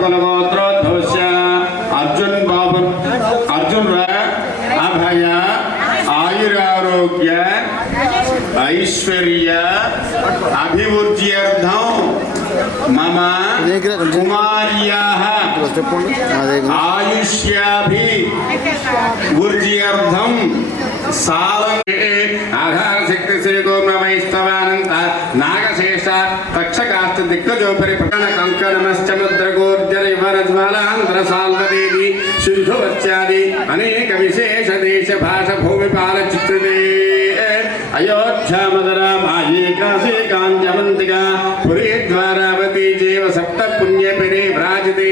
ఉపరకులగోత్రోద్భవస్య అర్జున్ అభయ ఆయురారోగ్య ఐశ్వర్య అభివృద్ధ్యర్థం మమ కుమార్యాః ఆయుష్యాభివృద్ధ్యర్థం సాలం ఆధారశక్తి శ్రీగోమవైస్తవానంత నాగశేష తక్షకాస్త దిగ్గజోపరి ప్రకణ కంకణమశ్చముద్రగోర్జర యువరజ్వాలాంతర సాల్వదేవి సింధువత్యాది అనేక విశేష దేశ భాష భూమిపాల చిత్రదే అయోధ్యామదరా మాయే కాశీ కాంచమంతిగా పురీ ద్వారావతి చేవ సప్త పుణ్యపిరే భ్రాజతే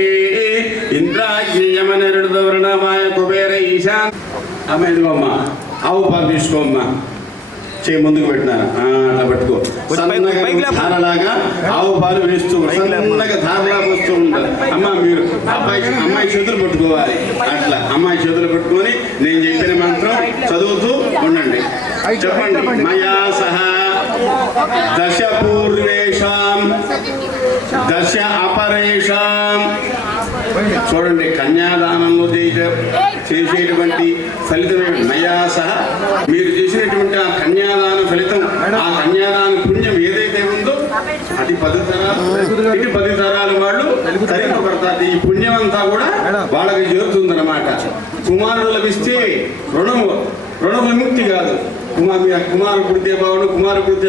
ఇంద్రాగ్నియమనిరుడవర్ణమాయ కుబేర ఈశాన్. అమ్మ ఇదిగోమ్మా ఆవు పాలు తీసుకోమ్మా. చేయి ముందుకు పెట్టినాను అట్లా పట్టుకో. సన్నగా ధారలాగా ఆవు పాలు వేస్తూ సన్నగా ధారలాగా వస్తూ ఉంటారు. అమ్మ మీరు అమ్మాయి చేతులు పట్టుకోవాలి. అట్లా అమ్మాయి చేతులు పట్టుకొని నేను చెప్పిన మంత్రం చదువుతూ ఉండండి. చెప్పండి. మయా సహా దశ పూర్వేషాం దశ అపరేషాం. చూడండి, కన్యాదానంలో చేసేటువంటి ఫలితం మయా సహా మీరు చేసినటువంటి ఆ కన్యాదాన ఫలితం, ఆ కన్యాదాన పుణ్యం ఏదైతే ఉందో అది 10 తరాలు, ఇది 10 తరాలు వాళ్ళు తరింపబడతారు. ఈ పుణ్యం అంతా కూడా వాళ్ళకి చేరుతుందన్నమాట. కుమారుడు లభిస్తే రుణ విముక్తి కాదు. కుమారు పుడితే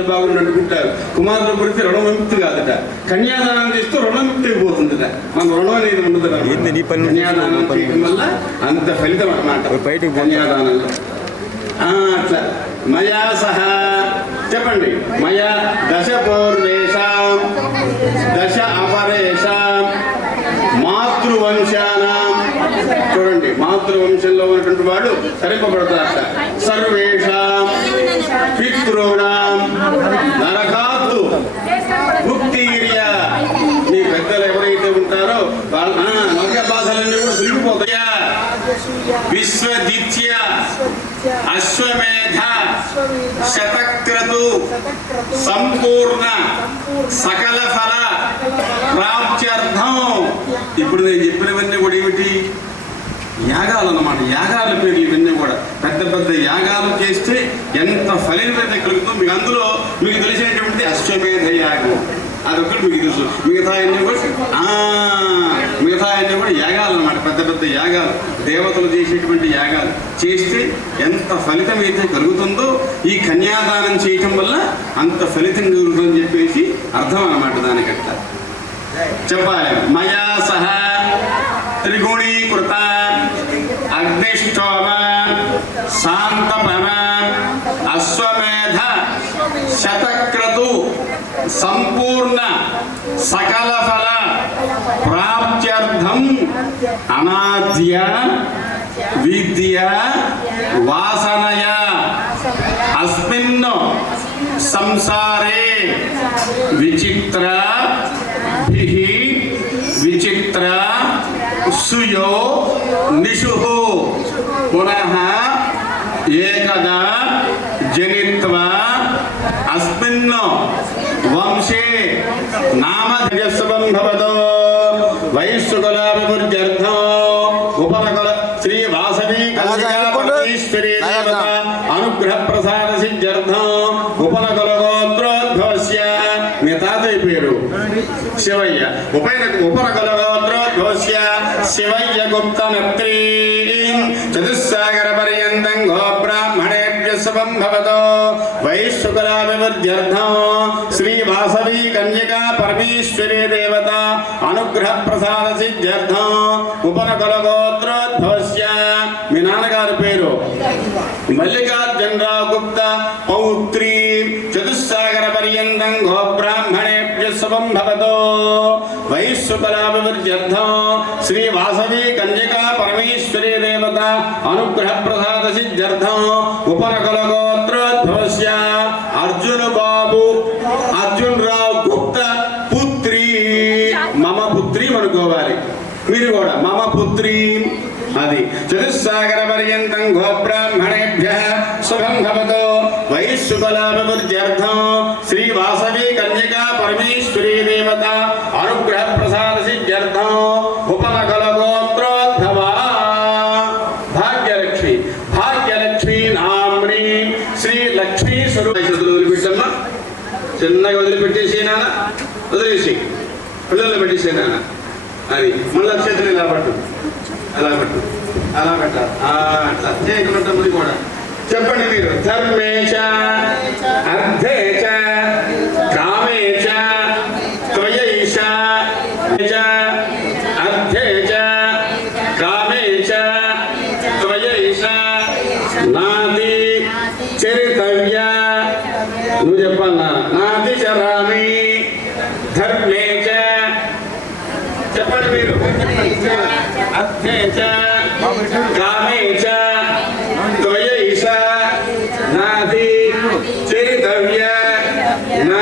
బాగుండు అనుకుంటారు. కుమారుడు పుడితే రుణ విముక్తి కాదట. కన్యాదానం చేస్తూ రుణముక్తి అయిపోతుందట. మన రుణం అనేది ఉండదు. కన్యాదానం చేయడం వల్ల అంత ఫలితం అన్నమాట కన్యాదానంలో. అట్లా మయా సహా చెప్పండి. మయా దశ పూర్వేషాం దశ అపరేషాం మాతృవంశానాం. చూడండి, మాతృవంశంలో ఉన్నటువంటి వాడు తరింపబడతారట. సర్వేషాం పితృణాం నరకాత్తు ముక్తిర్య. మీ పెద్దలు ఎవరైతే ఉంటారో వాళ్ళ నరక బాధలన్నీ కూడా తిరిగిపోతాయా. విశ్వదిత్య అశ్వమేధ శతక్రతు సంపూర్ణ సకల ఫల ప్రాప్త్యర్థం. ఇప్పుడు నేను చెప్పినవన్నీ కూడా ఏమిటి? యాగాలు అన్నమాట. యాగాల పేర్లు ఇవన్నీ కూడా. పెద్ద పెద్ద యాగాలు చేస్తే ఎంత ఫలితం కలుగుతుందో మీకు అందులో మీకు తెలిసినటువంటి అశ్వమేధ యాగం అదొక్కటి మీకు తెలుసు. మిగతా అన్నీ కూడా యాగాలు అన్నమాట. పెద్ద పెద్ద యాగాలు, దేవతలు చేసేటువంటి యాగాలు చేస్తే ఎంత ఫలితం అయితే కలుగుతుందో ఈ కన్యాదానం చేయటం వల్ల అంత ఫలితం కలుగుతుందని చెప్పేసి అర్థం అన్నమాట. దానికట్లా చెప్పాలి. మయా సహా త్రిగుణీకృత అగ్నిష్టోమ శాంతపమ అశ్వమేధ శతక్రతు సంపూర్ణ సకల ఫల ప్రాప్త్యర్థం అనాద్య విద్య వాసనయ అస్మిన్ సంసారే విచిత్ర విచిత్ర సుయో నిషుః పునః ఏకదా జనిత్వా అస్మిన్ వంశే నామధేయస్వం భవతో వైశ్వకులాభివృద్ధ్యర్థం ఉపనకుల శ్రీ వాసవి కన్యకాపరమేశ్వరీ దేవత అనుగ్రహ ప్రసాద సిద్ధ్యర్థం ఉపనకుల గోత్రోద్భవస్య. మీ తాతయ్య పేరు శివయ్య. ఉపనకుల గోత్రోద్భవస్య శివయ్య గుప్తనత్రీ చతుస్సాగర పర్యంతం గో బ్రాహ్మణేభ్యః శుభం భవతో వైశ్వకులాభివృద్ధ్యర్థం శ్రీ వాసవి కన్యకా పరమేశ్వరీ దేవత అనుగ్రహ ప్రసాద సిద్ధ్యర్థం ఉపనకుల గోత్రోద్భవస్య. మీ నాన్నగారి పేరు మల్లికార్జునరావు గుప్త పౌత్రీ చతుస్సాగర పర్యంతం గో బ్రాహ్మణేభ్యః శుభం భవతో వైశ్వకులాభివృద్ధ్యర్థం శ్రీ వాసవి కన్యకా పరమేశ్వరీ దేవత అనుగ్రహ ప్రసాద సిద్ధ్యర్థం ఉపనకుల గోత్రోద్భవస్య అర్జున బాబు అర్జునరావు గుప్త పుత్రి. మమ పుత్రి అనుకోవాలి మీరు కూడా. మమ పుత్రి అది. చతుస్సాగర పర్యంతం గో బ్రాహ్మణేభ్యః శుభం భవతో వైశ్వకులాభివృద్ధ్యర్థం శ్రీ వాసవి కన్యకా పరమేశ్వరీ దేవత అనుగ్రహ ప్రసాద సిద్ధ్యర్థం అది మళ్ళీ చేతులు ఇలా పట్టు, అలా పెట్టు, అలా పెట్టాలి. అట్లా చేయకుండా ముందు కూడా చెప్పండి మీరు. ధర్మేశ అర్థేశ కామేశ త్వయైష అర్థేశ కామేశ త్వయైష నాది చరితవ్య. నువ్వు చెప్పన్నా. నాది చరామి ధర్మేశ. చెప్పండి మీరు. అర్థేశ కామేశ త్వయైష నాది చరితవ్య. నా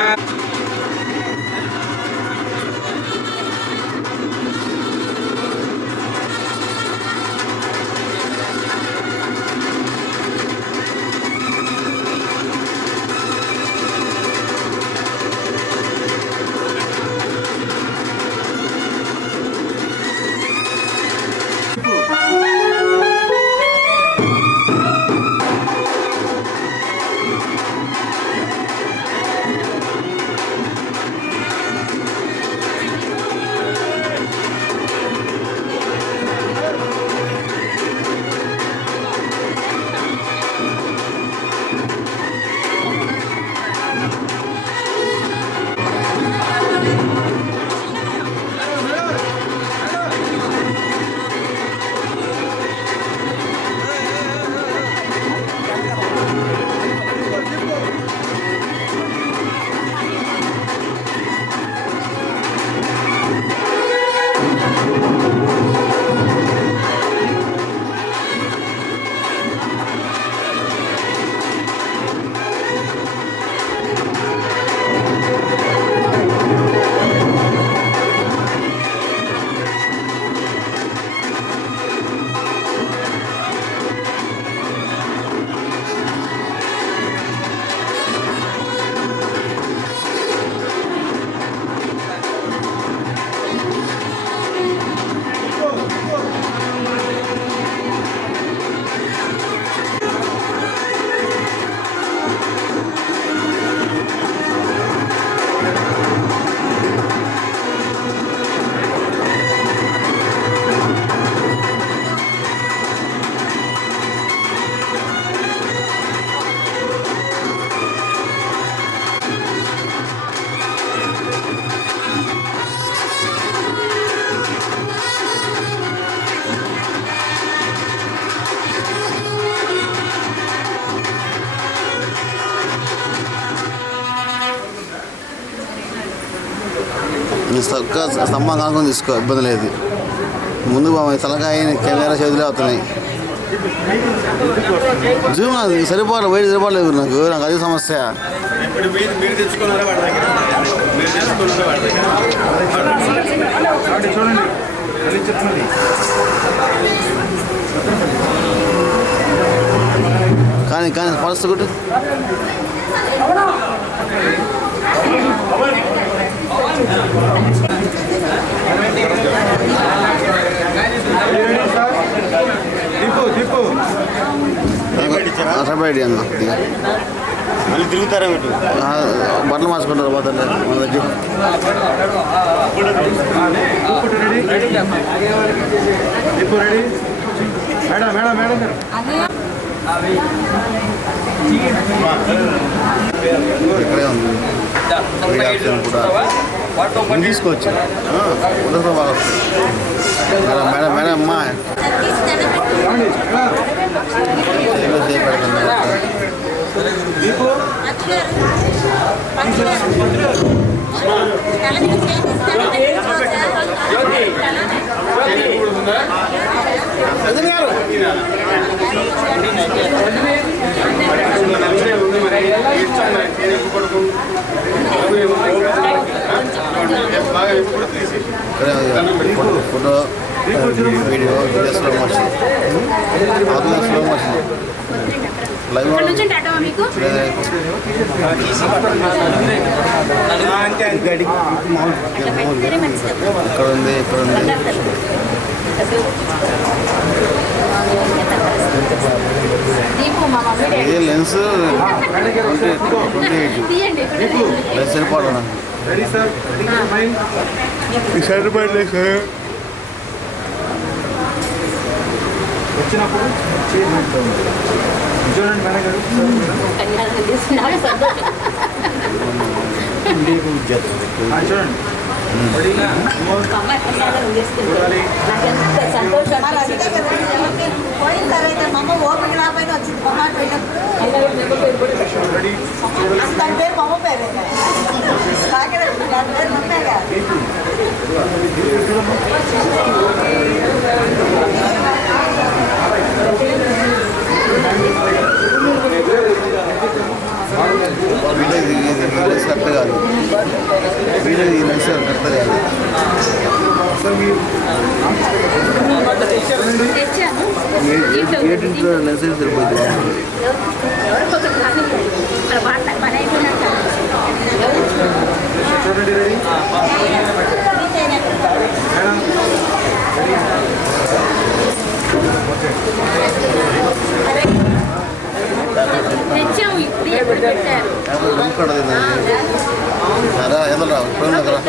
స్తంభం కానుకొని తీసుకో, ఇబ్బంది లేదు. ముందు తలకాయ కెమెరా చేతులే అవుతున్నాయి. జూమ్ సరిపోవాలి, వెయిట్ సరిపోలేదు. నాకు అది సమస్య. కానీ కానీ పరిస్థితి ఒకటి అట్లా అన్న మళ్ళీ తిరుగుతారా మీరు? బట్టలు మార్చుకుంటారు పోతారు మన దగ్గర. ఇక్కడే ఉంది కూడా తీసుకోవచ్చు. మేడం మేడం అమ్మా photo video slow motion slow motion live ఇక్కడ ఉంది ఇక్కడ ఉంది. ఇది లెన్స్ 28 లెన్స్ సరిపోవడం. చూడండి మేడం చూడండి పోయిన తర్వాత మా అమ్మ ఓపిక రాకపోయినా వచ్చింది మా మాట పోయినప్పుడు దాని పేరు మా అమ్మ పేరే దాని పేరు మమ్మేగా కరెక్ట్ కాదు వీడియో కరెక్ట్ కాదు ఏడింట్లో లైసెన్స్ సరిపోతుంది చూడండి రెడీ అలా ఎదరా ఇప్పుడు కదా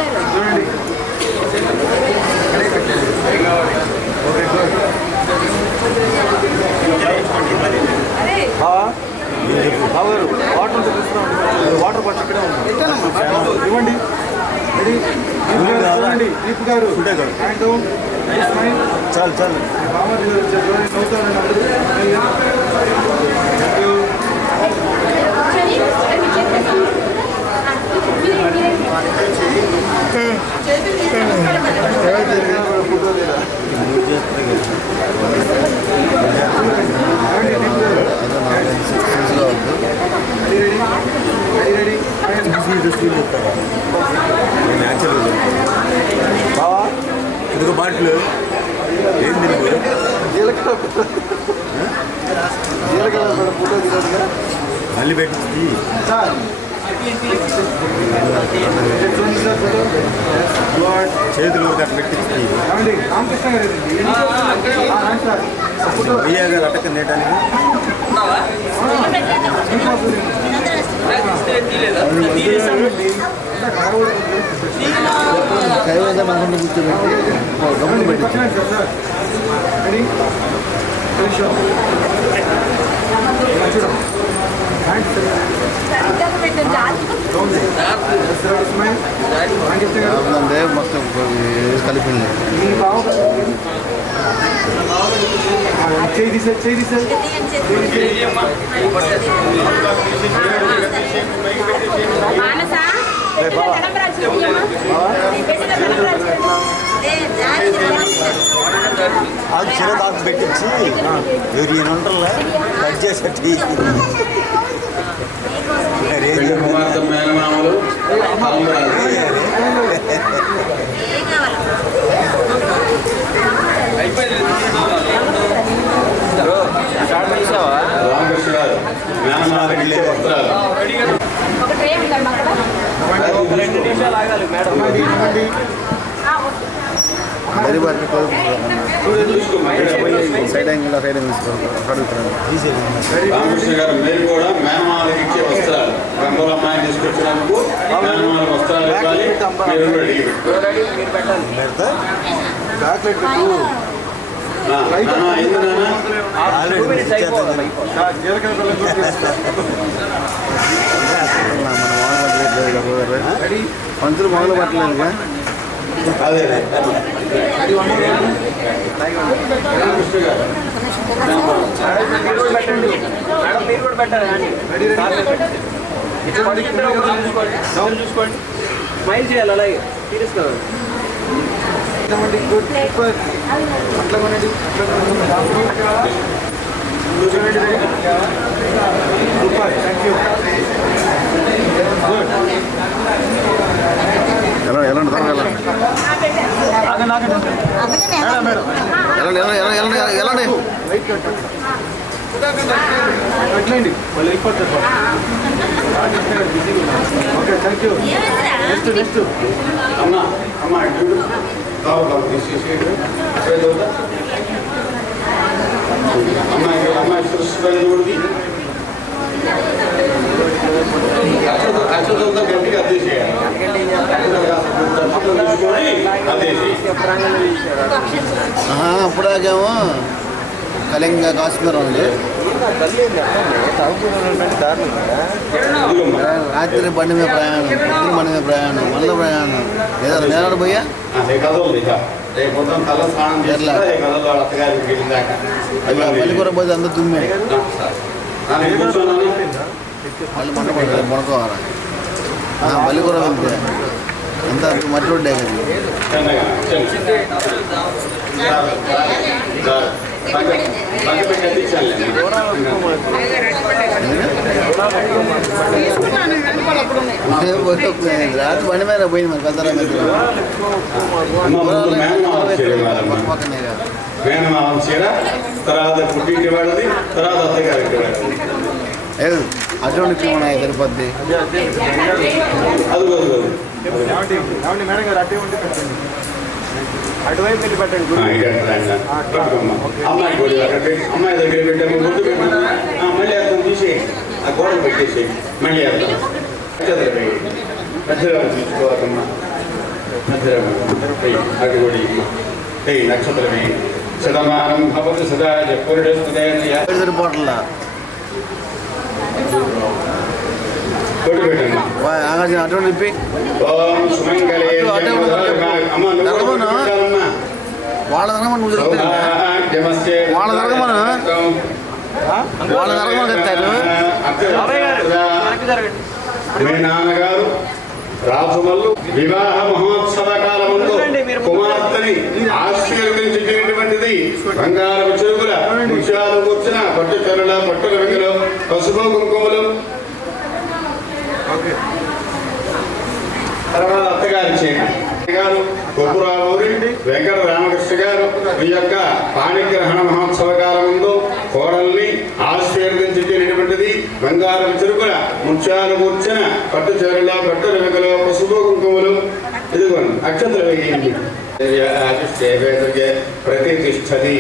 బాబు వాటర్ వాటర్ బాటిల్ ఇక్కడే ఉంది ఇవ్వండి రెడీ చూడండి దీప్ గారు హ్యాండ్ డౌన్ చాలు చాలు బాబాజీ గారు చూడండి బావా ఇదిగో బాటిల్ ఏంది జీలకర్ర ఫోటో తీరాదుగా మళ్ళీ పెట్టి చేతులు అట్లా పెట్టించి రామకృష్ణ గారు అయ్యా గారు అటక నేటానికి కైవేద మనకుండా కూర్చోబెట్టి గమనం పెట్టించి అవునండి మొత్తం కలిపింది చేయి తీసారు అది చిరదాకు పెట్టించి ఎవరు ఉంటారులే కట్ చేసేటి పెళ్లి కుమార్తె మేనమామలు రామకృష్ణ గారు మేనమామకి ఇచ్చే వస్త్రాలు సైడ్ యాంగిల్ రామకృష్ణ గారు మీరు కూడా మేనమామకి ఇచ్చే వస్త్రాలు రంగుల అమ్మాయిని తీసుకొచ్చినందుకు మేనమామలకు వస్త్రాలు ఇవ్వాలి మీరు రెడీ పంతులు మొదలు పట్టలేదుగా అదే రామకృష్ణ గారు మీరు కూడా పెట్టాలి చూసుకోండి స్మైల్ చేయాలి అలాగే తీసుకోవాలి అట్లా కొనండి సూపర్ థ్యాంక్ యూ ఎలాంటి ఎలాంటి అట్లండి వాళ్ళు అయిపోతారు ఓకే థ్యాంక్ యూ నెక్స్ట్ అమ్మా అమ్మా కావు తీసేసి అమ్మాయి సృష్టి చూడండి అక్షతంతో గట్టిగా అదేసేయాలి తీసుకొని అదేసి అప్పుడాకేమో కళింగ కాశ్మీరం ఉంది. ఇదిగోమ్మా. రాత్రి బండి మీద ప్రయాణం, పొద్దున బండి మీద ప్రయాణం, మళ్ళీ ప్రయాణం. లేదా నేనాడు పోయా రేపు కదలు ఇక రేపు పొద్దున తల స్నానం చేస్తా కదలు వాళ్ళ అత్తగారికి వెళ్ళిందాక పల్లికూర పోతే అందరూ తుమ్మే నేను కూర్చున్నాను. మళ్ళీ పంట పడుతుంది మునకోవాలి. పల్లికూర వెళ్తే అంత మట్టి ఉండే కదా. చిన్నగా, చిన్న. పక్క పెట్టి కట్టించాలి. రాత్రి బండి మీద పోయింది మరి పెద్దరా పక్కనే కదా. మేనమామ చీర, తర్వాత పుట్టింటి వాళ్ళది, తర్వాత అత్తగారికి వాళ్ళది. లేదు అటువంటి ఉన్నాయి తిరుపతి. అది మేడం గారు అట్టే ఉంటే పెట్టండి, అటువైపు వెళ్ళి పెట్టండి. అమ్మాయి కూడా అమ్మాయి దగ్గర పెట్టాము గుర్తు పెట్టాము. మళ్ళీ అర్థం తీసి ఆ గోడ పెట్టేసి మళ్ళీ అర్థం మధ్యలో చూసుకోవాలమ్మా. మధ్యలో అది కూడా నక్షత్రం శతమానం భవతి సదా పూర్ణే సరిపోట్లా కొట్టు పెట్టమ్మా. ఆకాశం అటువంటి ఇప్పి ఓం సుమంగళే అమ్మ వాళ్ళ తరగమని నువ్వు చెప్తే వాళ్ళ తరగమను చెప్తారు. మీ నాన్నగారు రాజుమల్లు వివాహ మహోత్సవ కాలముందు కుమార్తెని ఆశీర్వదించినటువంటిది బంగారపు చెరుకుల వృక్షాలు కూర్చిన పట్టు చెరుల పట్టుల వెంగులు పసుపు కుంకుమలు. తర్వాత అత్తగారి గారు కొప్పురావూరి వెంకట రామకృష్ణ గారు ఈ యొక్క పాణిగ్రహణ మహోత్సవ కాలం ముందు కోడల్ని ఆశీర్వదించినటువంటిది బంగారం చెరుకుల ముత్యాలు కూర్చిన పట్టు చెరుల పట్టు వెంకలో పసుపు కుంకుమలు. ఇదిగోండి అక్షతలు వేయండి. ప్రతిష్టది.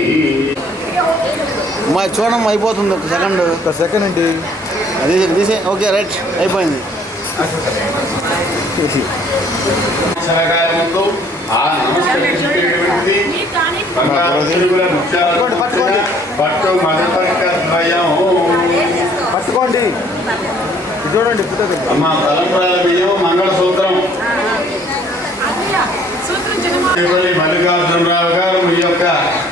మా చూడడం అయిపోతుంది. ఒక సెకండ్ అండి. అది తీసే. ఓకే రైట్ అయిపోయింది. ముందు ఆ నమస్కరించినటువంటిది బంగారం చెరుకుల ముత్యాలు పట్టు మదపరిక ద్వయం. పట్టుకోండి చూడండి. అమ్మ తలంబ్రాల బియ్యం మంగళసూత్రం. మల్లికార్జునరావు గారు మీ యొక్క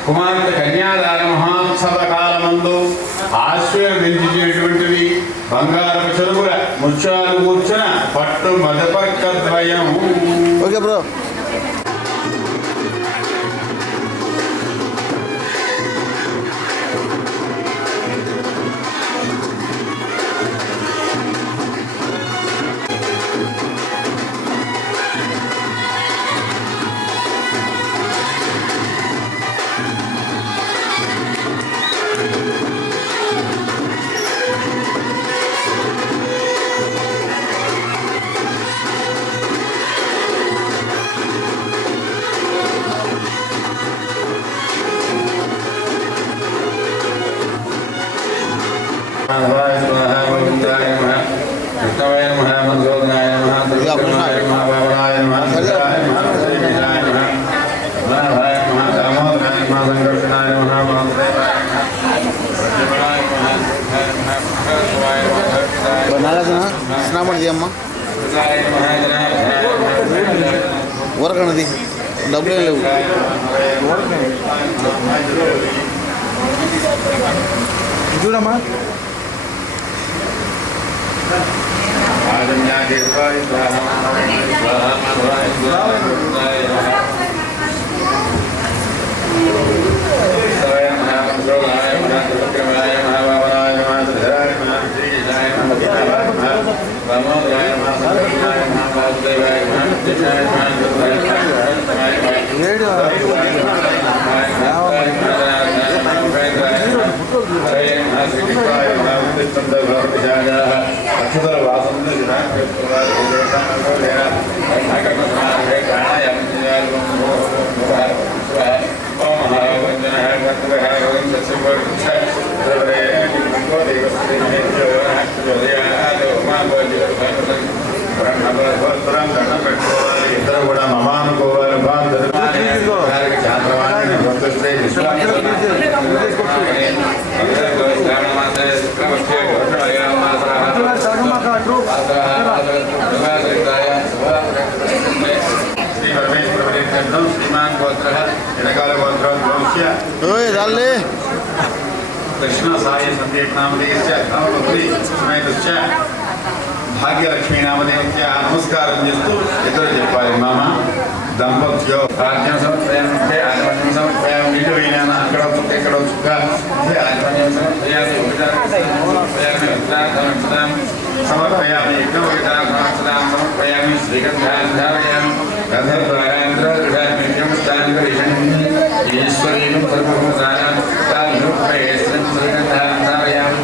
కుమార్తె కన్యాదాన మహోత్సవ కాలమందు ఆశీర్వదించినటువంటిది బంగారపు చెరుకుల ముత్యాలు కూర్చున్న పట్టు మదపర్క ద్వయం. Okay bro. నాగార్జున స్నామం చేయమ్మా. ఊరకన్నది డబ్బులు లేవు. చూడమ్మా. అక్షతల వాసన ఇద్దరు కూడా మమానుకోవాలి. చాంద్రవాణి ఓయ్ దాల్లే कृष्ण साय संदेश नामधेयस्य धर्मपत्नी समेतस्य भाग्यलक्ष्मी नामधेयस्य नमस्कारं చేస్తూ ఎదురు చెప్పాలి మామ దంపత్యో రాజ్యం సమర్పయామి ఆత్మన్యం సమర్పయామి నీళ్ళు వేయనా అక్కడ చుక్క ఇక్కడ చుక్క ఆత్మన్యం సమర్పయామి సమర్పయామి యజ్ఞోపవితాం సమర్పయామి శ్రీగంధాన్ని ధారయామి గంధర్వారాంధ్రం స్థానం ఈశ్వరీయం సర్వభూతానాం తానుపేస్తం శ్రీగంధాన్ని ధారయామి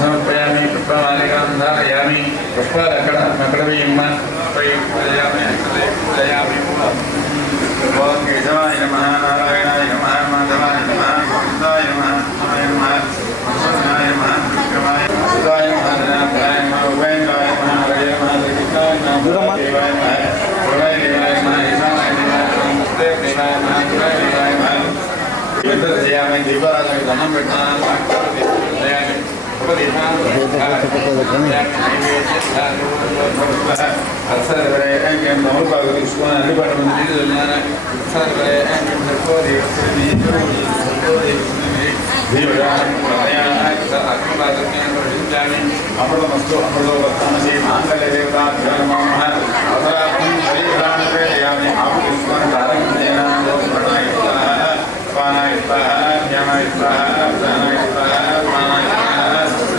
సమర్పయామి పుష్పమాలికాం ధారయామి పుష్పాలు అక్కడ వేయమ్మ ఓం కేశవాయ నమః నారాయణాయ నమః మాధవాయ నమః గోవిందాయ నమః నారాయణ నమః వసుదేవాయ నమః విక్రమాయ సుదాయ నమః ధనాయ నమః ఉపేంద్రాయ నమః హరయ నమః శ్రీకృష్ణాయ నమః దేవాయ నమః పురవాయ దేవాయ నమః ఈశానాయ నమః దేవాయ నమః దేవాయ నమః ఎంటర్ చేయాలని దీపారాధనకి దండం పెట్టాను తీసుకొని అన్ని పట్ల మంది అమృతమస్తు అమృతో వర్తమసి మాంగళ్య దేవతాభ్యామి ఆపు తీసుకొని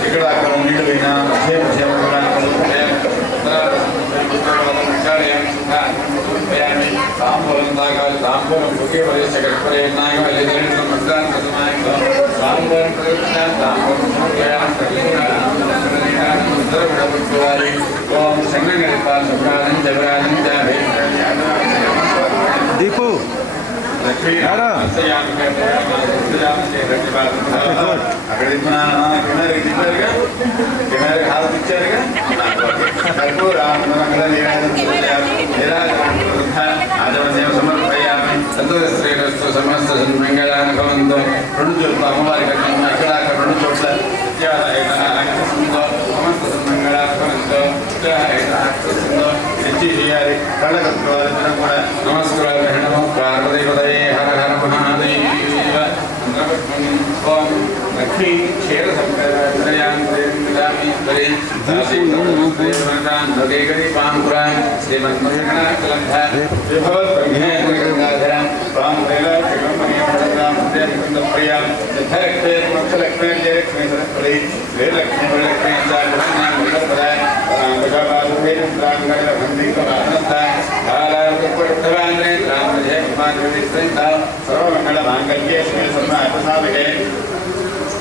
ఇక్కడ అక్కడ నీళ్ళు పోయినా తాంబూలం తాగాలి తాంబూలం ఒకే ప్రదేశ తాంబూలం ఓం దీపు సమర్పయామి సంతోష సమస్త మంగళాన్ని భవంతో రెండు చోట్ల అమ్మవారి అక్కడ రెండు చోట్ల సమస్త మంగళాన్ని భవంతో తెచ్చి చేయాలి కళ్ళకత్వాలు కూడా నమస్కారం నమస్కారం హర హర మహాదేవ ఓం లక్ష్మీ క్షీర సర్వమంగళ మాంగళ్యే శ్రీ సర్వార్థసాధకే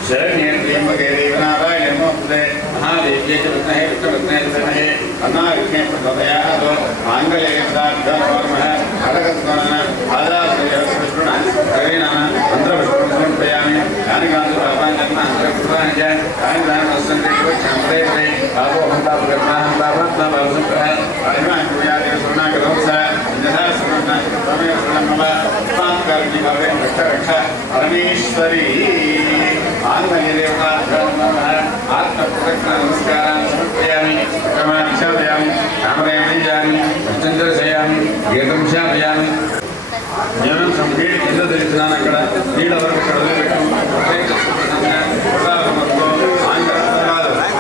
शरण्ये त्र्यंबके देवनारायण नमोस्तुते महादेव्ये च विद्महे विष्णुपत्ने धीमहि अन्नाविष्णे प्रचोदयात् माङ्गल्ये सदाभ्यामः हरकत्वनः आदास्यविष्णुना करेणः मन्त्रपुष्पं समर्पयामि यानि कान्तु पापाञ्चन्म अन्तरकृतानि च यानि दानं वसन्ति क्षामरे परे पापो हन्तापगर्भाः पापात्मा पापसम्पः पारिमां पूजादेव सुवर्णाकरोत्सः यथा सुवर्णः त्वमेव सुवर्णमव त्वात्कार्यं भवे रक्ष रक्ष परमेश्वरी आत्मप्रदक्षिण समर्पयामि क्रमाक्षापयामि रामरेणीयामि चन्द्रशयामि गीतं शापयामि జ్ఞానం సంపేడి కింద తెలుస్తున్నాను అక్కడ నీళ్ళ వరకు చదువుపెట్టు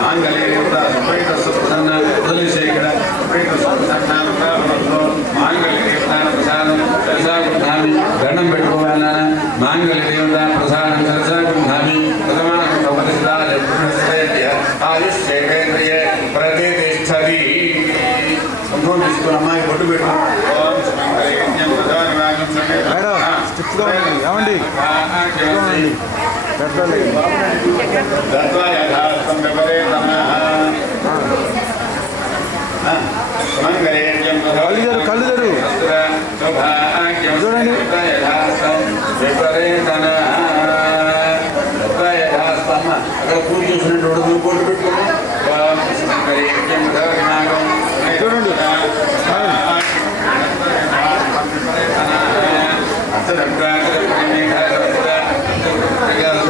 ఆంగలే సుప్రీత సుప్రసన్న వదిలేసే ఇక్కడ సుప్రీత సుప్రసన్న మాంగళ్య దేవతాన ప్రసాదం సరసాగుంధామి దండం పెట్టుకోవాలన్నా మాంగళ్య దేవత ప్రసాదం సరసాగుంధామి ప్రథమాన ఆయుష్ేంద్రియ ప్రతిష్టది సంభవం తీసుకుని అమ్మాయి బొట్టు పెట్టు ఏమండి కళ్ళు తెరు చూడండి అక్కడ పూజ చేసినట్టు బొట్టు పెట్టుకుని చూడండి అర్థ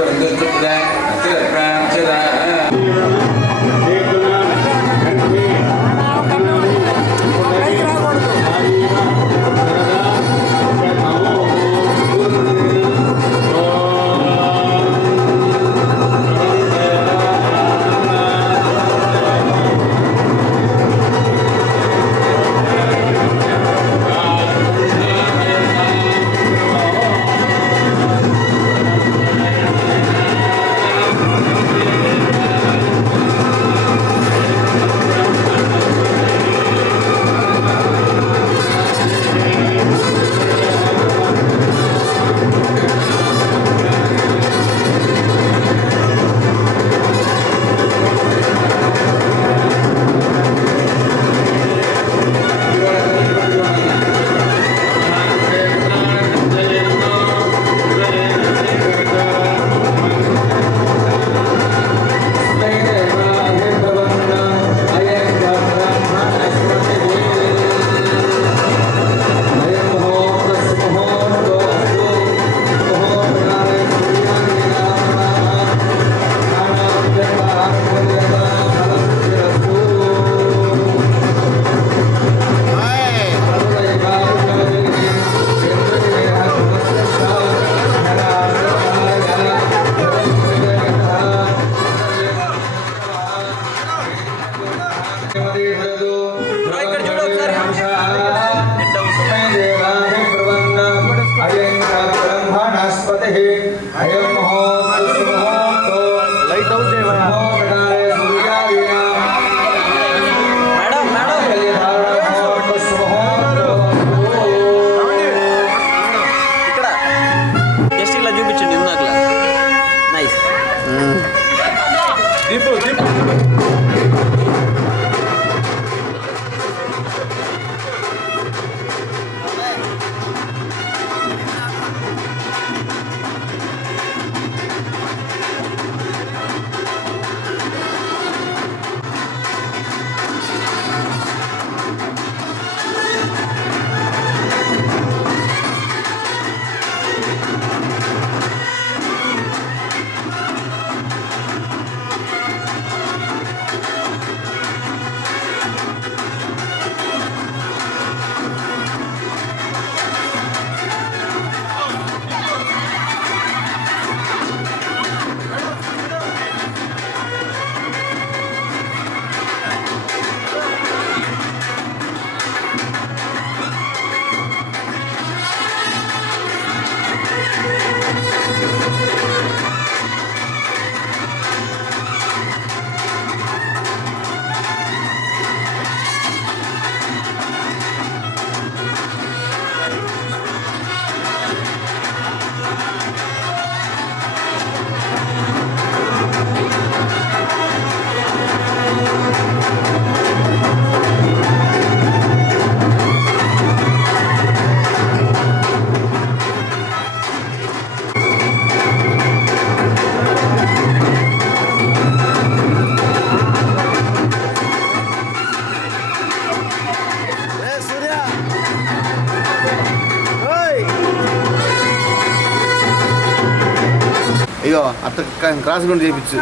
ఇగో అట్ట క్రాస్ కూడా చేయించు.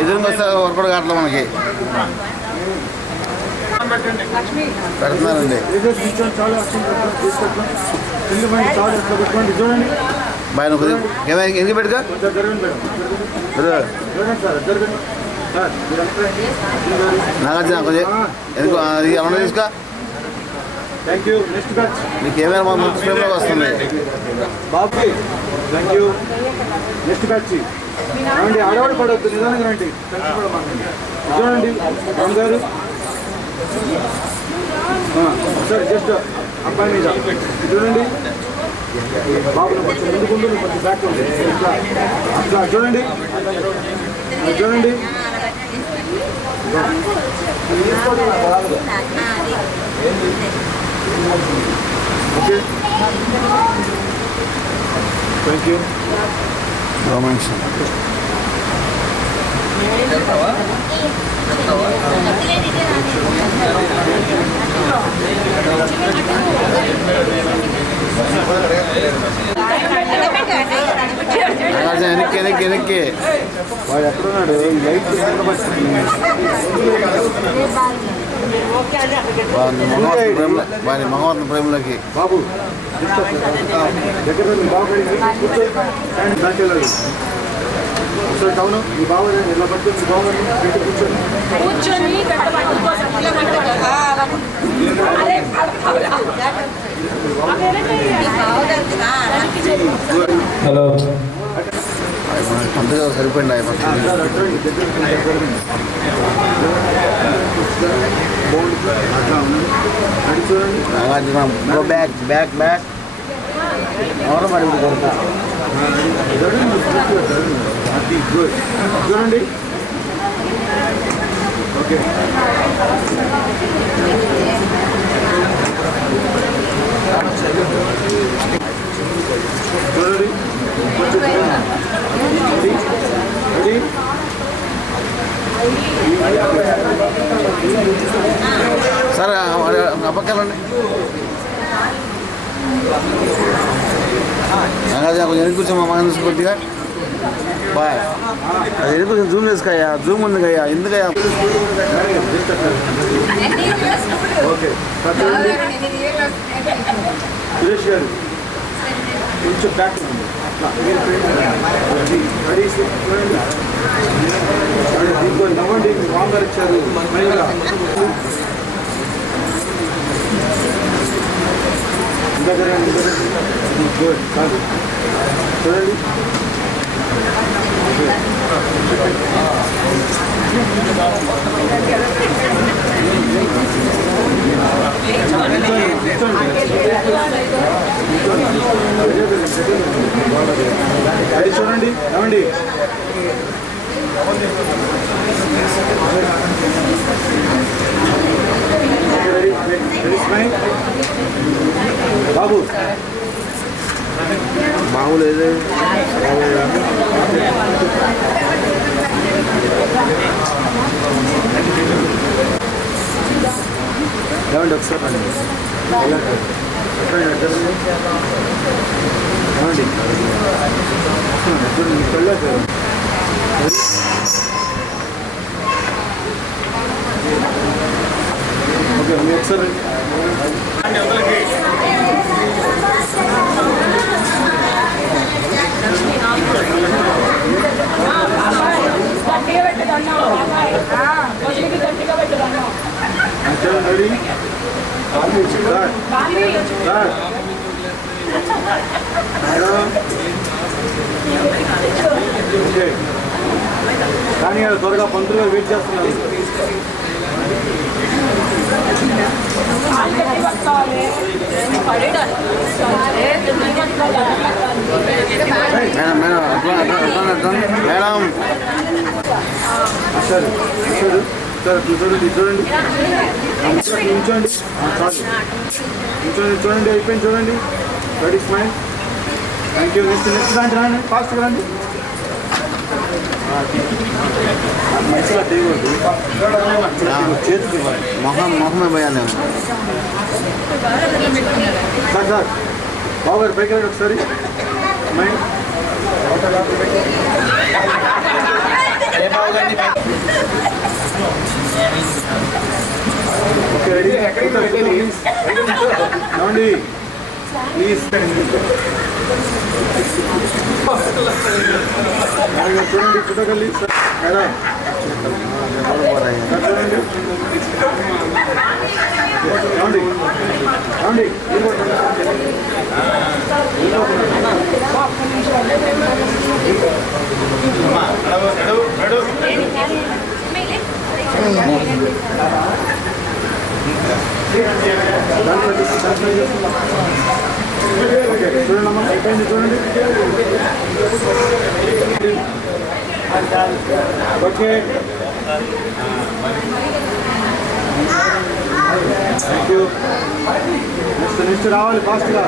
ఎదురుగా వస్తే వర్కౌట్ కావట్లేదు మనకి. పెడుతున్నారండి. బాయ్ ఎందుకు పెట్టుగా నాగార్జున కొంచెం ఎందుకు అది ఏమన్నా తీసుకో. Thank you. నెక్స్ట్ బ్యాచ్ నీ కెమెరా మా ఫ్రేమ్లోకి వస్తుంది. బాబుకి థ్యాంక్ యూ. నెక్స్ట్ బ్యాచ్ రండి, ఆడవాడు పడవద్దు, నిదానంగా రండి. చూడండి రామ్ గారు సార్, జస్ట్ అబ్బాయి మీద చూడండి. బాబు కొంచెం ముందుకుండు, కొంచెం బ్యాక్ ఉంది. అట్లా చూడండి, చూడండి. Okay, thank you. రోమాన్స్ వెనక్కి వెనక్కి వెనక్కి. వాడు ఎక్కడున్నాడు? లైట్ వారి మహోత్సవ ప్రేమలోకి. బాబు దగ్గర బాబు కూర్చోండి. ఒకసారి టౌన్ మీ బాబు ఇలా పట్టుకొని మీ బాబు కూర్చొని హలో అంతగా సరిపోయింది. నాగార్జున బ్యాక్ బ్యాక్ బ్యాక్ ఎవరో మరి చూడండి. ఓకే, చూడండి. సార్ అప్పకెళ్ళండి. నాగార్జున కొంచెం ఎన్ని కూర్చోమా మా చూసి కొద్దిగా. బాయ్ అది ఎన్ని కొంచెం జూమ్ వేసుకయ్యా, జూమ్ ఉందికయ్యా, ఎందుకయ్యా. ఓకే, సురేష్ గారు కొంచెం బ్యాక్ ఉంది. దీంట్లో నవ్వండి, రామ్ గారు ఇచ్చారు. దగ్గర గుడ్ కాదు చూడండి. అది చూడండి, ఏమండి బాబు మామూలు ఏమండి ఒకసారి రండి. ఏమండి చూడండి, వెళ్ళాక ఓకే, మీరు ఒకసారి రెడీ. ఓకే, కానీ త్వరగా పంతులుగా వెయిట్ చేస్తున్నారు. Madam madam madam sir sir sir చూడండి, చూడండి నిల్చోండి. నిల్చోండి, చూడండి, అయిపోయింది. చూడండి, ready, smile. Thank you. Next next దాంట్లో రండి, ఫాస్ట్గా రండి. మంచిగా చేయకూడదు, చేతికి ఇవ్వాలి. మొహమే పోయాను నేను. సార్ సార్ బాబు గారు పైకి రండి ఒకసారి. స్మైల్. ఓకే రెడీ ప్లీజ్ ఏమండి ప్లీజ్ చూడండి ఫోటో కలిసి మేడం చూడండి ఏమండి ఏమండి చూడండి అయిపోయింది చూడండి ఓకే థ్యాంక్ యూ నెక్స్ట్ రావాలి ఫాస్ట్గా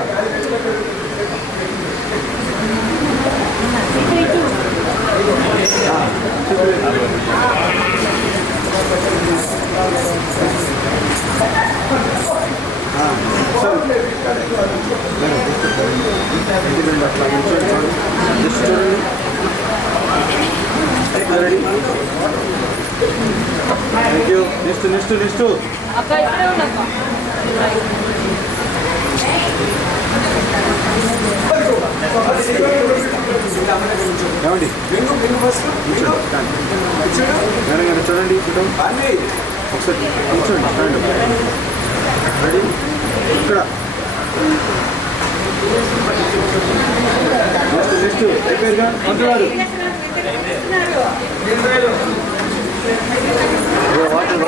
థ్యాంక్ యూ నెక్స్ట్ అక్క ఇక్కడే ఉండక్క ఏమండి మేడం గారు చూడండి ఒకసారి కూర్చోండి రెడీ ఇక్కడ నెక్స్ట్ అయిపోయారుగా అంటున్నారు వాటర్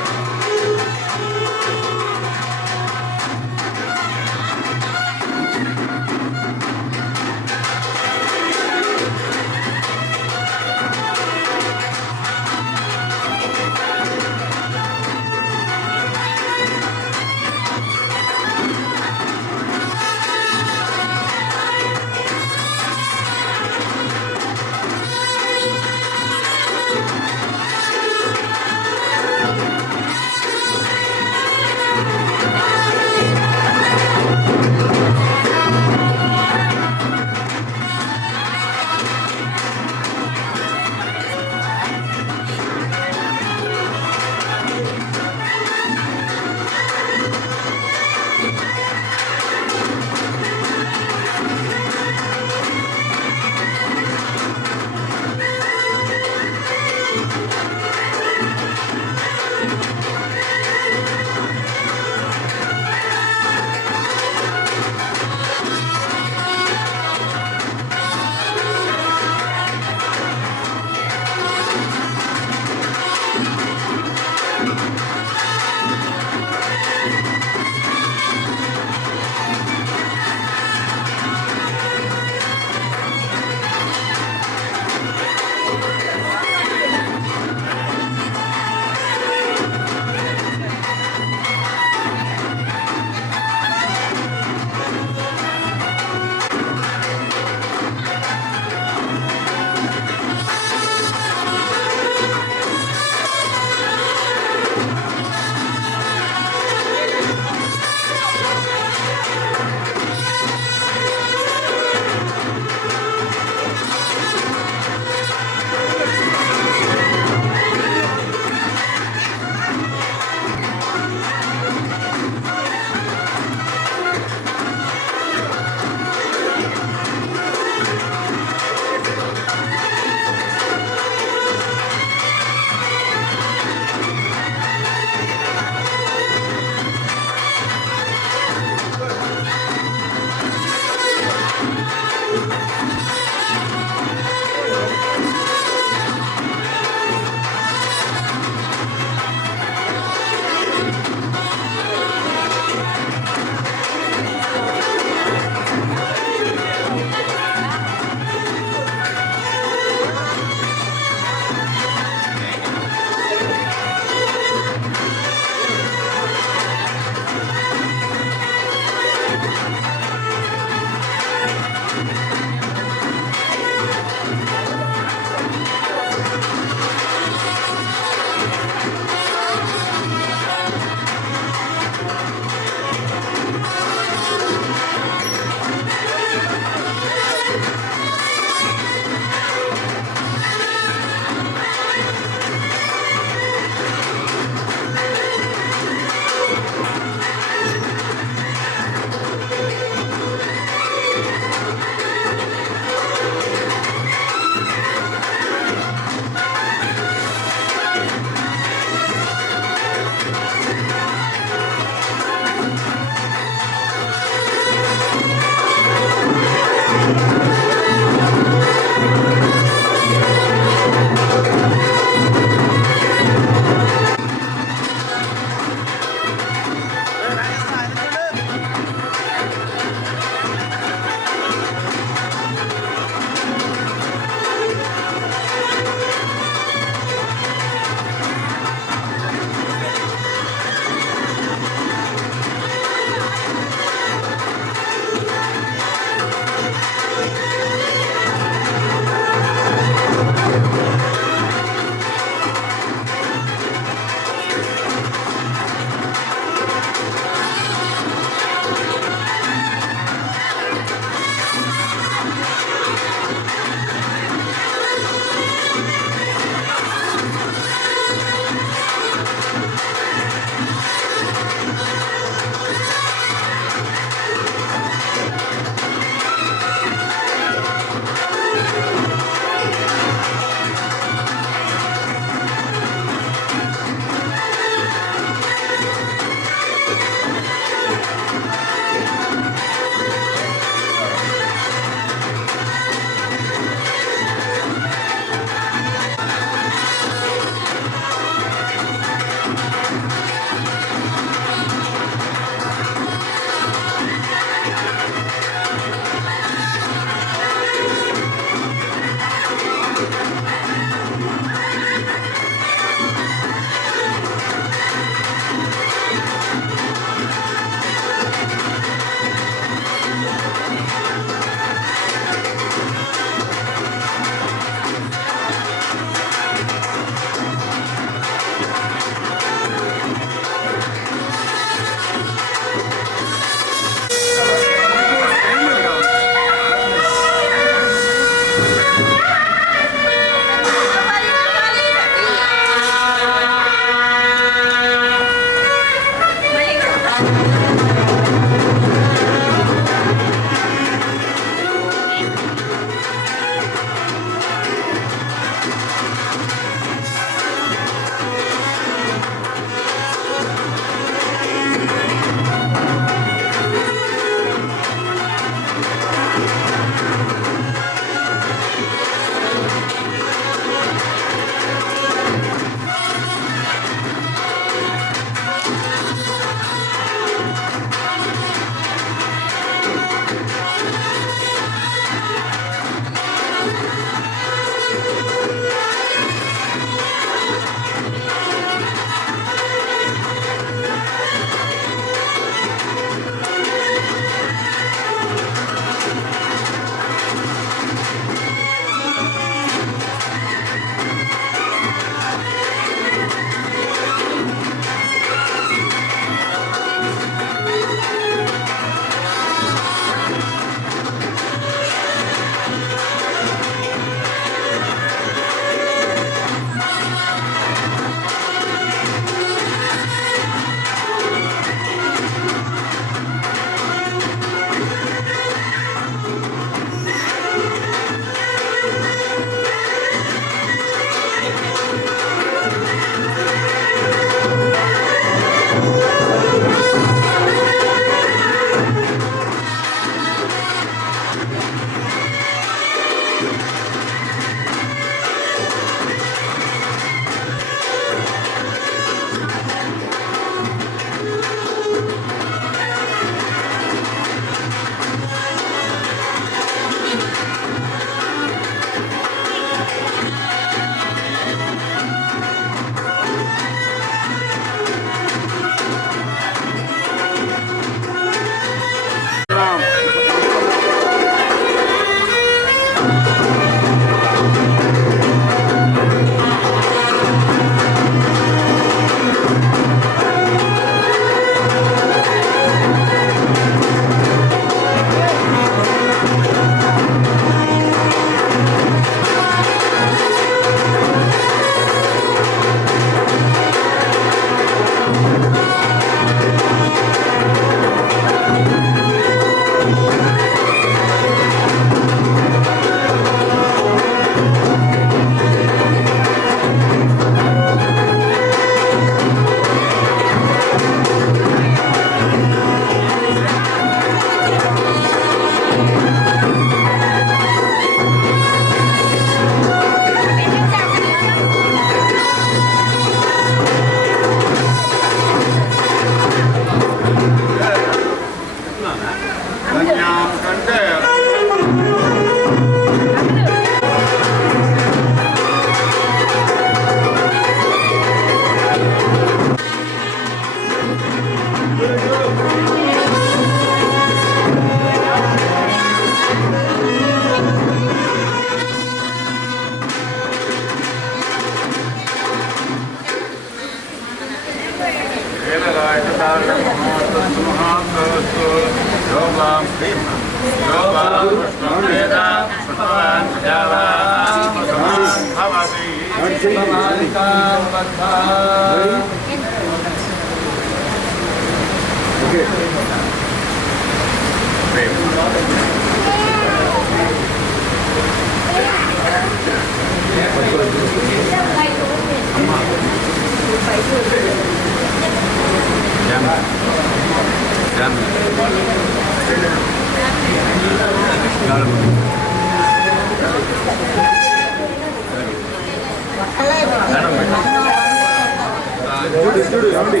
ఓకే చూడు ఏమండి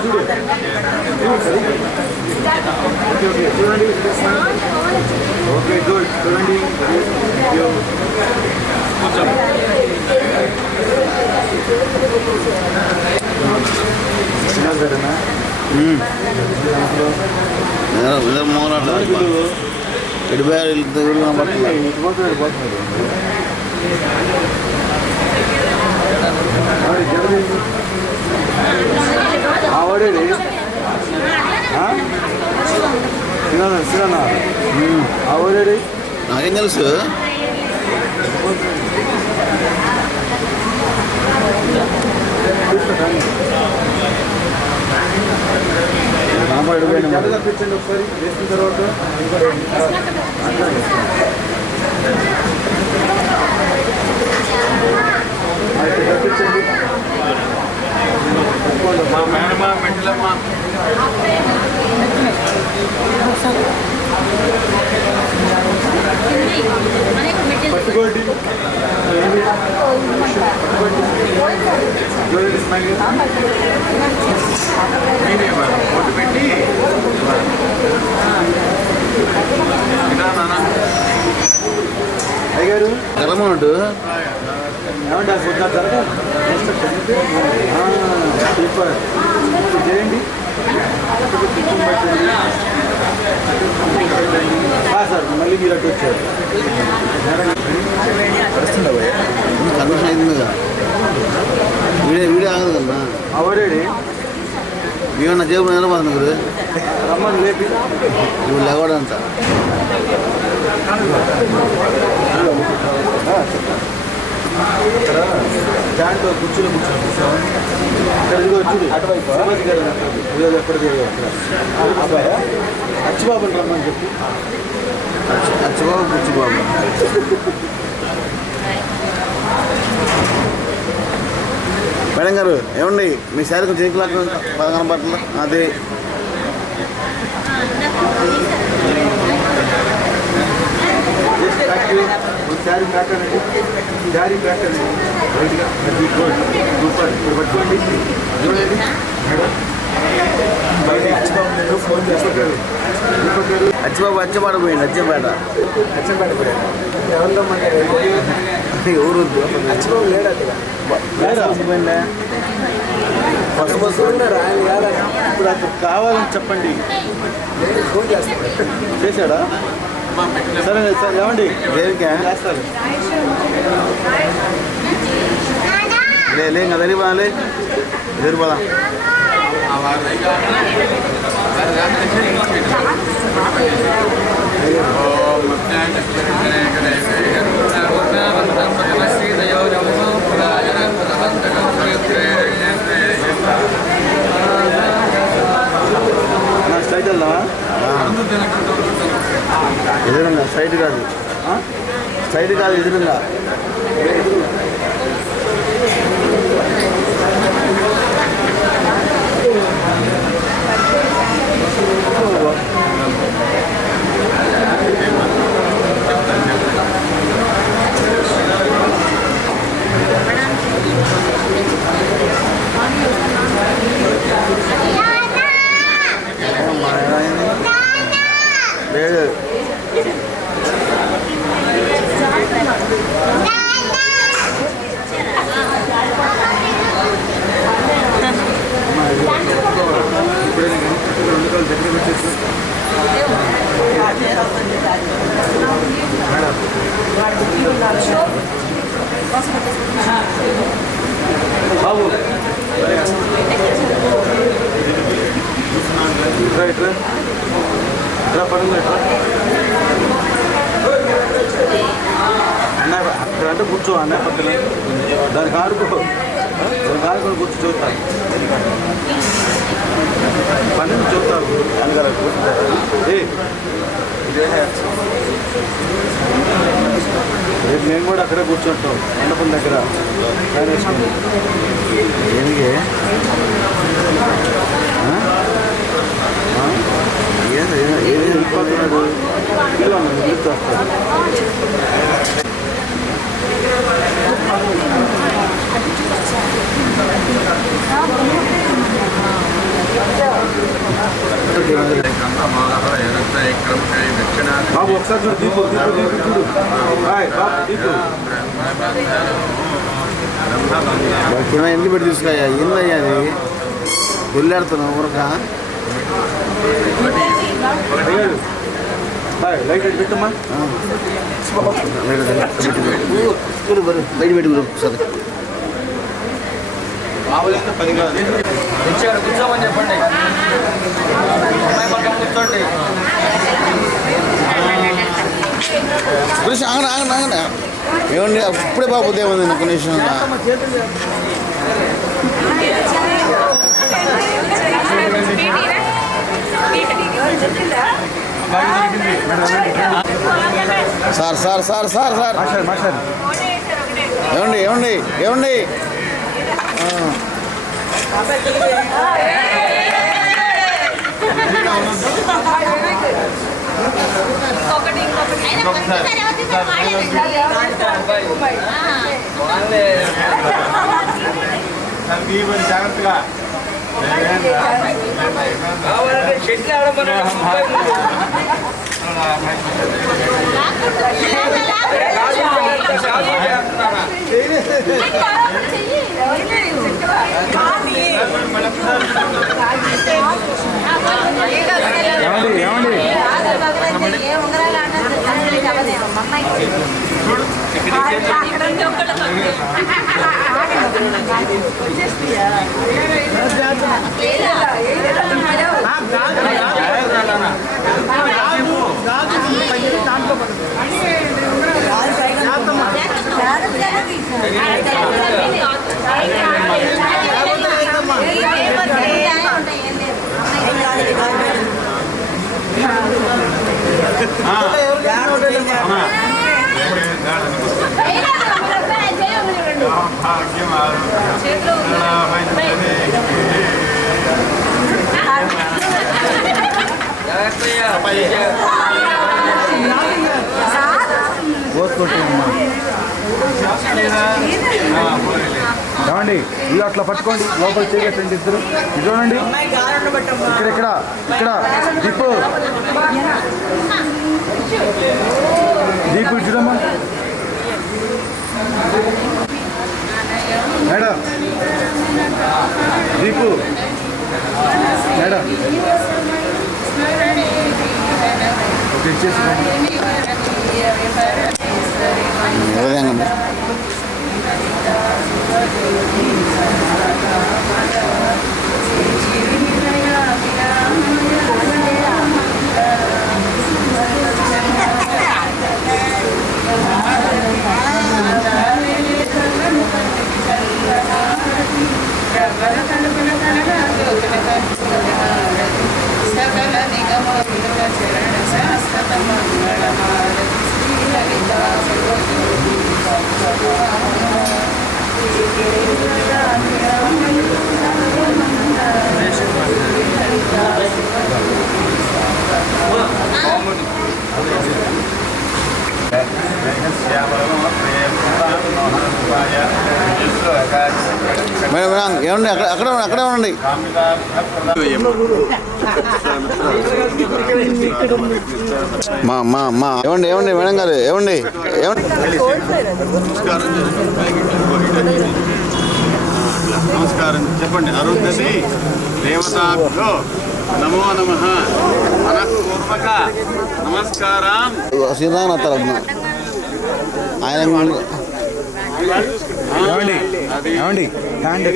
చూడు ఓకే చూడండి ఓకే గుడ్ చూడండి మోనాడు ఎడిపోయారు ఆవాడేది సినా ఆవాడేది నాకేం తెలుసు కనిపించండి ఒకసారి వేసిన తర్వాత కనిపించండి మా మేనమా మెట్లమ్మా పట్టుకోండి ఓటు పెట్టి అయ్యారు ఎర్రమోనట్టు ఏమంటే ఆ ఫుడ్ జరగదు సూపర్ చేయండి సార్ మళ్ళీ మీరు అటు వచ్చారు కన్వర్షన్ అయింది కదా వీడియో ఆగదు కన్నా అవరేడి ఏమన్నా జేబు నిలబడదు గురు రమ్మని లేపి నువ్వు లేవడంట ఇక్కడ దాంట్లో కూర్చుని ఇక్కడ ఇదిగో చూడు శివాజీ గారు ఇదిగో ఎప్పటికీ అబ్బాయి అచ్చిబాబుని రమ్మని చెప్పి అచ్చిబాబు పుచ్చిబాబు మేడం గారు ఏమండి మీ శారీ కొంచెం ఇంకులాగా కనపడుతుందా అది శారీ ప్యాటర్ అండి శారీ ప్యాటర్ అండి రైట్గా సూపర్ పట్టుకోండి చూడండి మేడం ఫోన్ చేస్తారు అచ్చిబాబు అచ్చపాట పోయింది అచ్చపేట అచ్చంపేట పోయాడు ఎవరిదమ్మంటే ఎవరు అచ్చిబాబు లేడా పోయిందా ఫస్ట్ బస్సు ఉన్నారు ఆయన ఇప్పుడు అతను కావాలని చెప్పండి ఫోన్ చేస్తాడు చేశాడా సరే సార్ ఏమండి దేనికా చేస్తారు లే ఇంకా తెలియపోదాలే ఎదిరిపోదాం నా స్ట్రైట్ వెళ్దామా ఎదురుగా సైడ్ కాదు సైడ్ కాదు ఎదురుగా లేదు బాబు అన్న పక్కన దానికి ఆడుకో కూర్చో చూస్తాను 12 చూస్తాను వెనకాల రేపు నేను కూడా అక్కడే కూర్చుంటాం మండపం దగ్గర వేసుకుంటాం ఏమిగే ఏది వెళ్ళిపోతున్నాడు వస్తాడు బాబు ఒకసారి చూడు దీపు చూడు దీపు ఎందుకు పెట్టి తీసుకురాయా ఏందయ్యా అది వెళ్ళాడుతున్నావు ఊరక లైట్ పెట్టమ్మా బయట పెట్టి ఒకసారి కూర్చోమని చెప్పండి కూర్చోండి ఆగండి ఏమండి అప్పుడే బాబు ఉదయం ఒక నిమిషం sir sir sir sir sir ఏమండి ఏమండి ఏమండి జాగ్రత్తగా షెడ్లు ఆడమని ఏమండి ఇల్లు అట్లా పట్టుకోండి లోపల చేయగట్టండి ఇద్దరు ఇదోనండి ఇక్కడ ఇక్కడ ఇక్కడ దీపు దీపు చూడమ్మా మేడం దీపు మేడం ఓకే ఇచ్చేసి ఉదయంగా మేడం మేడం ఏమండి అక్కడే ఉండండి మా మా మా ఏమండి ఏమండి మేడం గారు ఏమండి ఏమండి నమస్కారం చెప్పండి. అరుంధతి దేవతాభ్యో నమో నమః మనఃపూర్వక నమస్కారం. శ్రీరామ్ అత్తారు ఆయన ఏమండి ఏమండి హ్యాండ్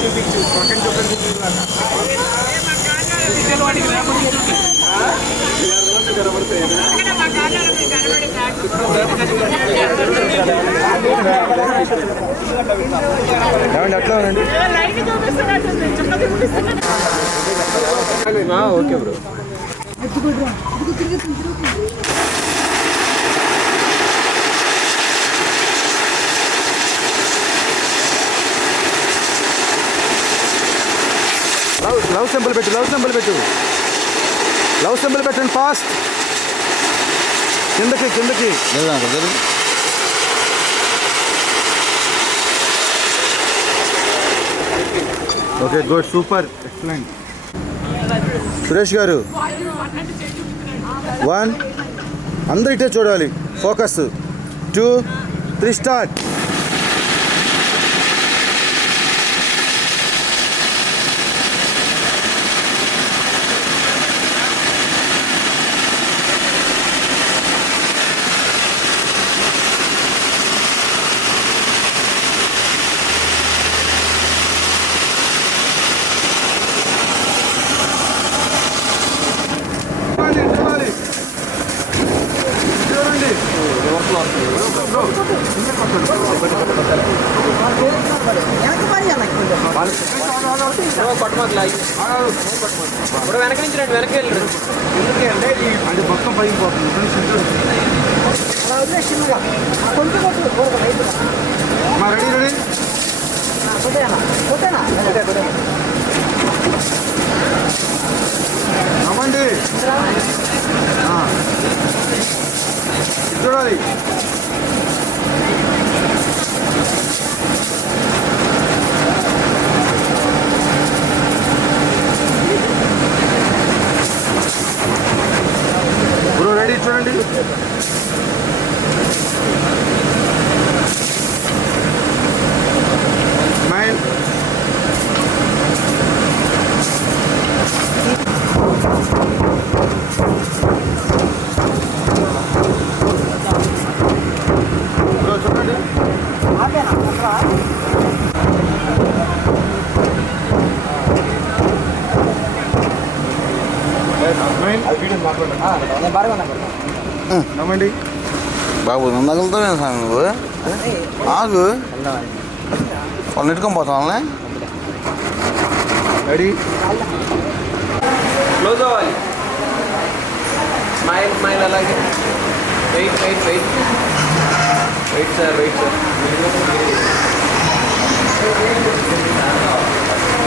చూపించు ఏమండి అట్లా ఉండండి. Okay bro. లవ్ సింబల్ పెట్టు, లవ్ సింబల్ పెట్టు, లవ్ సింబల్ పెట్టండి ఫాస్ట్. కిందకి కిందకి. లేదా brother okay good, super, excellent. Suresh గారు 1 అందరు ఇటే చూడాలి, ఫోకస్. 2 3 స్టార్ట్. వెనక పడి ఇప్పుడు వెనక నుంచి రండి, వెనక వెళ్ళి అంటే మొత్తం పైకి పోతుంది. అలా వదిలే చిన్నగా కొంచెం రెడీ రెడీ. కొట్టేనా నవ్వండి, చూడాలి. బ్రో రెడీ, చూడండి. స్మైల్. బ్రో చూడండి. ఆపేనా అసలు నవ్వండి. బాబు నన్ను తగులుతావే సార్ నువ్వు? ఆగు, వాళ్ళు నెట్టుకొని పోతాం వాళ్ళని. రెడీ. క్లోజ్ అవ్వాలి. స్మైల్ స్మైల్, అలాగే wait wait wait wait sir, wait sir.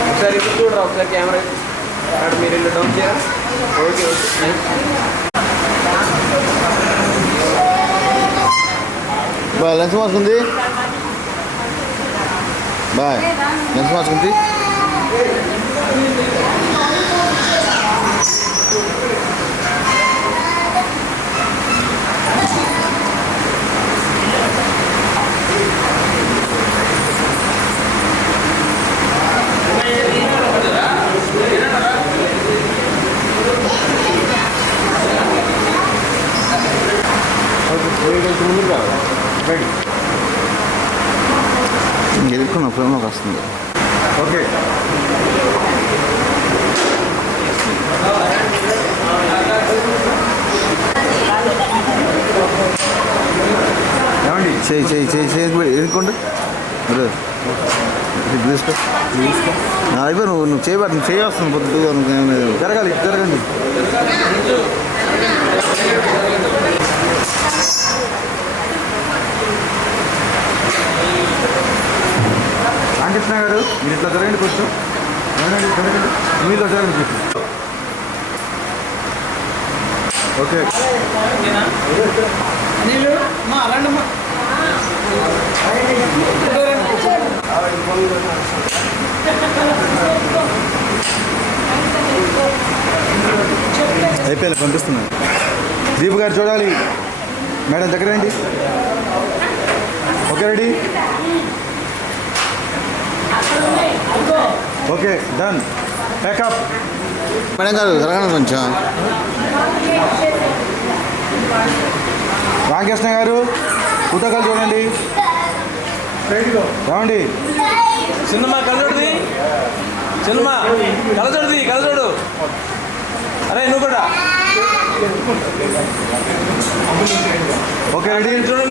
ఒకసారి ఇప్పుడు చూడరా, ఒకసారి కెమెరా అక్కడ మీరు ఇల్లు డౌన్ చేయరా. Okay okay, nice. Boy lens మార్చుకుంది, బాయ్ లెన్స్ మార్చుకుంది. ఎదుర్కొన్న ప్రేమలోకి వస్తుంది. ఓకే. ఏమండి చేయి చేయి చేయి చేయి ఎదుర్కోండి. తీసుకో అయిపోయి నువ్వు చేయబట్టి నువ్వు చేయవస్తుంది పొద్దుగా నువ్వు. జరగాలి, జరగండి. రామకృష్ణ గారు మీరు ఇట్లా జరగండి, కొంచెం జరగండి, జరగండి, మీలో జరగండి చెప్పి. ఓకే. అయిపోయింది, పంపిస్తున్నాను. దీపు గారు చూడాలి, మేడం దగ్గర రండి. Okay ready. Okay done. Pack up. Madam గారు జరగండి కొంచెం. రామకృష్ణ గారు పుస్తకాలు చూడండి. రావండి. సినిమా కలజోడిది, సినిమా కలజోడిది, కలజోడు. అరే నువ్వు కూడా ఓకే రెడీ. చూడండి.